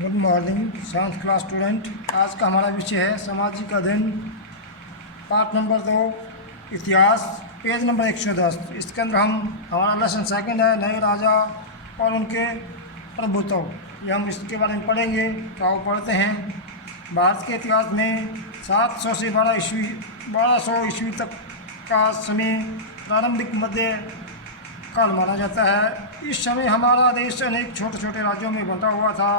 Good morning science class student. आज का हमारा विषय है सामाजिक अध्ययन, पार्ट नंबर 2, इतिहास, पेज नंबर 110। इसके अंदर हमारा लेसन सेकंड है, नए राजा और उनके प्रभुत्व। ये हम इसके बारे में पढ़ेंगे। क्या वो पढ़ते हैं। भारत के इतिहास में 700 से 1200 ईस्वी तक का समय प्रारंभिक मध्य काल माना जाता है। इस समय हमारा देश अनेक छोटे छोटे राज्यों में बंटा हुआ था।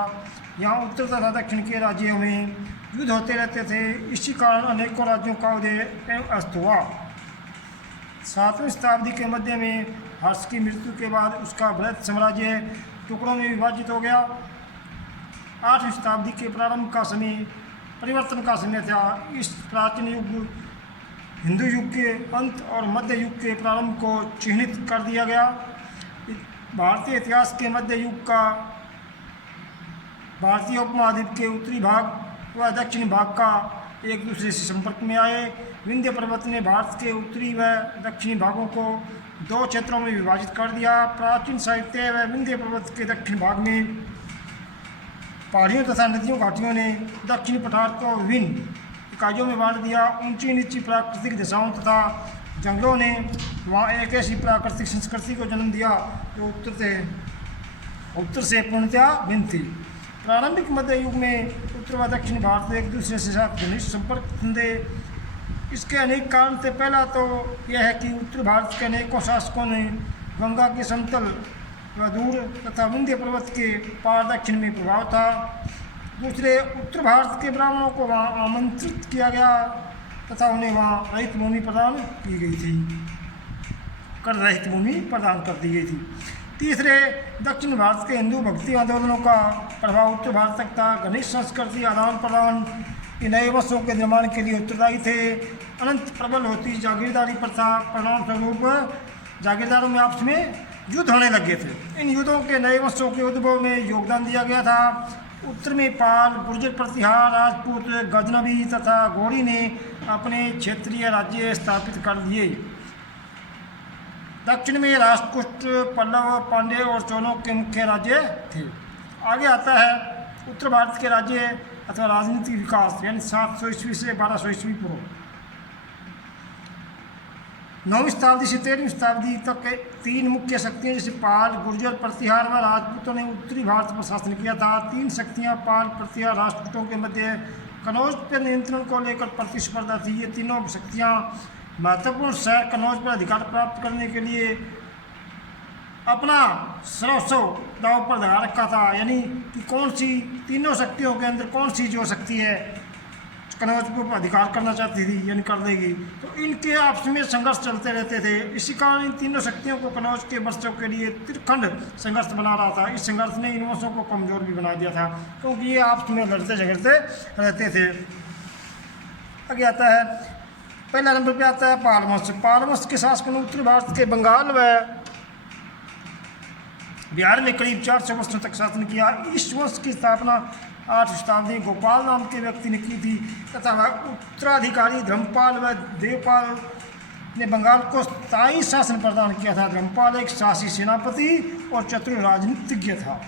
यहाँ उत्तर तथा दक्षिण के राज्यों में युद्ध होते रहते थे। इसी कारण अनेकों राज्यों का उदय एवं अस्त हुआ। 7वीं शताब्दी के मध्य में हर्ष की मृत्यु के बाद उसका बृहद साम्राज्य टुकड़ों में विभाजित हो गया। 8वीं शताब्दी के प्रारंभ का समय परिवर्तन का समय था। इस प्राचीन युग हिंदू युग के अंत और मध्य युग के प्रारंभ को चिन्हित कर दिया गया। भारतीय इतिहास के मध्य युग का भारतीय उपमहाद्वीप के उत्तरी भाग व दक्षिणी भाग का एक दूसरे से संपर्क में आए। विंध्य पर्वत ने भारत के उत्तरी व दक्षिणी भागों को 2 क्षेत्रों में विभाजित कर दिया। प्राचीन साहित्य व विंध्य पर्वत के दक्षिण भाग में पहाड़ियों तथा नदियों घाटियों ने दक्षिणी पठार को विभिन्न इकाइयों में बांट दिया। ऊंची नीची प्राकृतिक दिशाओं तथा जंगलों ने वहाँ एक ऐसी प्राकृतिक संस्कृति को जन्म दिया जो उत्तर से पूर्णतया भिन्न थी। प्रारंभिक मध्य युग में उत्तर व दक्षिण भारत एक दूसरे से साथ घनिष्ठ संपर्क थे। इसके अनेक कारण थे। पहला तो यह है कि उत्तर भारत के अनेकों शासकों ने गंगा के समतल व दूर तथा विंध्य पर्वत के पार दक्षिण में प्रभाव था। दूसरे, उत्तर भारत के ब्राह्मणों को वहाँ आमंत्रित किया गया तथा उन्हें वहाँ रहित भूमि प्रदान की गई थी, कर रहित भूमि प्रदान कर दी गई थी। तीसरे, दक्षिण भारत के हिंदू भक्ति आंदोलनों का प्रभाव उत्तर भारत तक था। घनिष्ठ संस्कृति आदान प्रदान ये नए वंशों के निर्माण के लिए उत्तरदायी थे। अनंत प्रबल होती जागीरदारी प्रथा परिणाम स्वरूप जागीरदारों में आपस में युद्ध होने लगे थे। इन युद्धों के नए वंशों के उद्भव में योगदान दिया गया था। उत्तर में पाल, गुर्जर, प्रतिहार, राजपूत, गजनवी तथा गौड़ी ने अपने क्षेत्रीय राज्य स्थापित कर दिए। दक्षिण में राष्ट्रकूट, पल्लव, पांड्य और चोलों के मुख्य राज्य थे। आगे आता है उत्तर भारत के राज्य अथवा राजनीतिक विकास, यानी 700 ईस्वी से 1200 ईस्वी पूर्व। 9वीं शताब्दी से 13वीं शताब्दी तक 3 मुख्य शक्तियाँ जैसे पाल, गुर्जर, प्रतिहार व राजपूतों ने उत्तरी भारत पर शासन किया था। 3 शक्तियाँ पाल, प्रतिहार, राजपूतों के मध्य कनौज पर नियंत्रण को लेकर प्रतिस्पर्धा थी। ये तीनों शक्तियाँ महत्वपूर्ण शहर कनौज पर अधिकार प्राप्त करने के लिए अपना सर्वस्व दांव पर लगा रखा था। यानी कि कौन सी तीनों शक्तियों के अंदर कौन सी जो शक्ति है कनौज पर अधिकार करना चाहती थी, यानी कर देगी। तो इनके आपस में संघर्ष चलते रहते थे। इसी कारण इन तीनों शक्तियों को कनौज के वर्षों के लिए त्रिखंड संघर्ष बना रहा था। इस संघर्ष ने इन वंशों को कमजोर भी बना दिया था, क्योंकि ये आपस में लड़ते झगड़ते रहते थे। आगे आता है, पहला नंबर पे आता है पाल वंश। पाल वंश के शासकों ने उत्तर भारत के बंगाल व बिहार में करीब 400 वर्षों तक शासन किया। इस वंश की स्थापना 8वीं शताब्दी में गोपाल नाम के व्यक्ति ने की थी तथा उत्तराधिकारी धर्मपाल व देवपाल ने बंगाल को स्थायी शासन प्रदान किया था। धर्मपाल एक साहसी सेनापति और चतुर राजनीतिज्ञ था।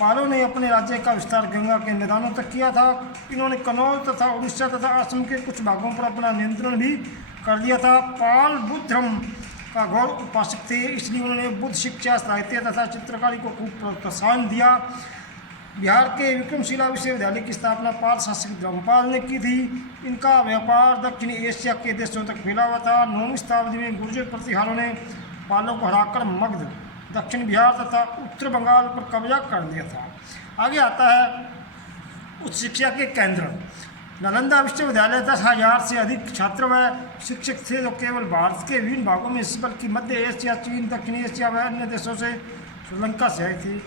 पालों ने अपने राज्य का विस्तार गंगा के मैदानों तक किया था। इन्होंने कनौज तथा उड़ीसा तथा असम के कुछ भागों पर अपना नियंत्रण भी कर दिया था। पाल बुद्ध धर्म का गौर उपासक थे, इसलिए उन्होंने बुद्ध शिक्षा, साहित्य तथा चित्रकारी को खूब प्रोत्साहन दिया। बिहार के विक्रमशिला विश्वविद्यालय की स्थापना पाल शासक धर्मपाल ने की थी। इनका व्यापार दक्षिणी एशिया के देशों तक फैला हुआ था। 9वीं शताब्दी में गुर्जर प्रतिहारों ने पालों को हराकर मगध, दक्षिण बिहार तथा उत्तर बंगाल पर कब्जा कर लिया था। आगे आता है उच्च शिक्षा के केंद्र। नालंदा विश्वविद्यालय 10,000 से अधिक छात्र व शिक्षक थे, जो केवल भारत के विभिन्न भागों में बल्कि मध्य एशिया, चीन, दक्षिण एशिया व अन्य देशों से श्रीलंका से आई थी।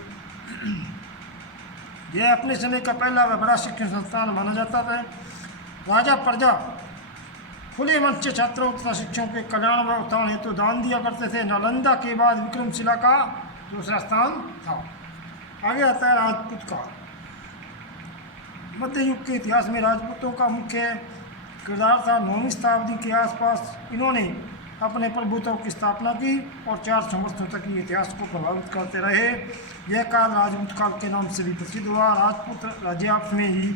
यह अपने समय का पहला व बड़ा शिक्षण संस्थान माना जाता था। राजा प्रजा खुले मन से छात्रों तथा शिक्षकों के कल्याण व उत्थान हेतु दान दिया करते थे। नालंदा के बाद विक्रमशिला का दूसरा स्थान था। आगे आता है राजपूत का। मध्य युग के इतिहास में राजपूतों का मुख्य किरदार था। 9वीं शताब्दी के आसपास इन्होंने अपने प्रभुत्व की स्थापना की और 400 वर्षों तक ये इतिहास को प्रभावित करते रहे। यह काल राजपूत काल के नाम से भी प्रसिद्ध हुआ। राजपूत राज्य आपस में ही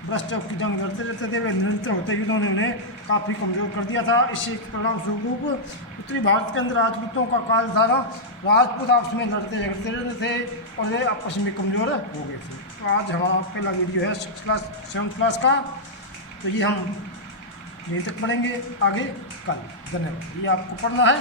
भ्रष्टों की जंग लड़ते रहते थे। वे निरंतर होते युद्धों ने उन्हें काफ़ी कमज़ोर कर दिया था। इससे परिणाम स्वरूप उत्तरी भारत के अंदर राजपूतों का काल था ना, राजपूत आपस में लड़ते झगड़ते रहते थे और वे आपस में कमज़ोर हो गए थे। तो आज हमारा पहला वीडियो है 6 क्लास 7 क्लास का, तो ये हम यहीं तक पढ़ेंगे आगे कल। धन्यवाद। ये आपको पढ़ना है।